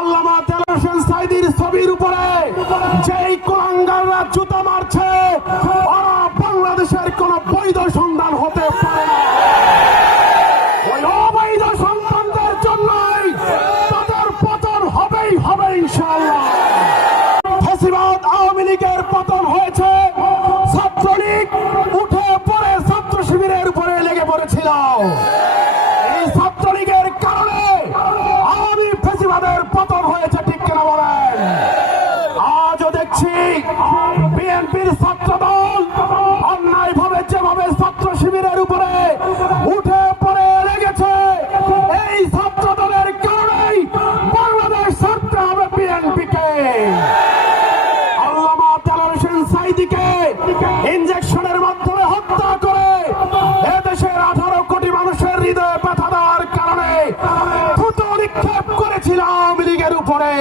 আল্লামা দেলোয়ার হোসেন সাঈদীর ছবির উপরে যেই কুলাঙ্গাররা জুতা মারছে ওরা বাংলাদেশের কোন বৈধ সন্তান হতে পারে না। ওই অবৈধ সন্তানদের জন্যই তাদের পতন হবেই হবে ইনশাআল্লাহ। ফ্যাসিবাদ আওয়ামী লীগের পতন হয়েছে, ছাত্রলীগ উঠে পড়ে ছাত্র শিবিরের উপরে লেগে পড়েছিল। এই ছাত্রলীগের কারণে আওয়ামী ফ্যাসিবাদের পতন হয়েছে, ঠিক কিনা বলেন? আজও দেখছি বিএনপির ছাত্র দল অন্যায় ভাবে যেভাবে ছাত্র শিবিরের উপরে উঠে পড়ে লেগেছে, এই ছাত্র দলের কারণেই বাংলাদেশ ছাড়তে হবে বিএনপিকে। আল্লামা দেলোয়ার হোসেন সাঈদীকে ইনজেকশনের মাধ্যমে হত্যা করে এদেশের 18 কোটি মানুষের হৃদয়ে ব্যথা দেওয়ার কারণে থুতু নিক্ষেপ করেছিল আওয়ামী লীগের উপরে।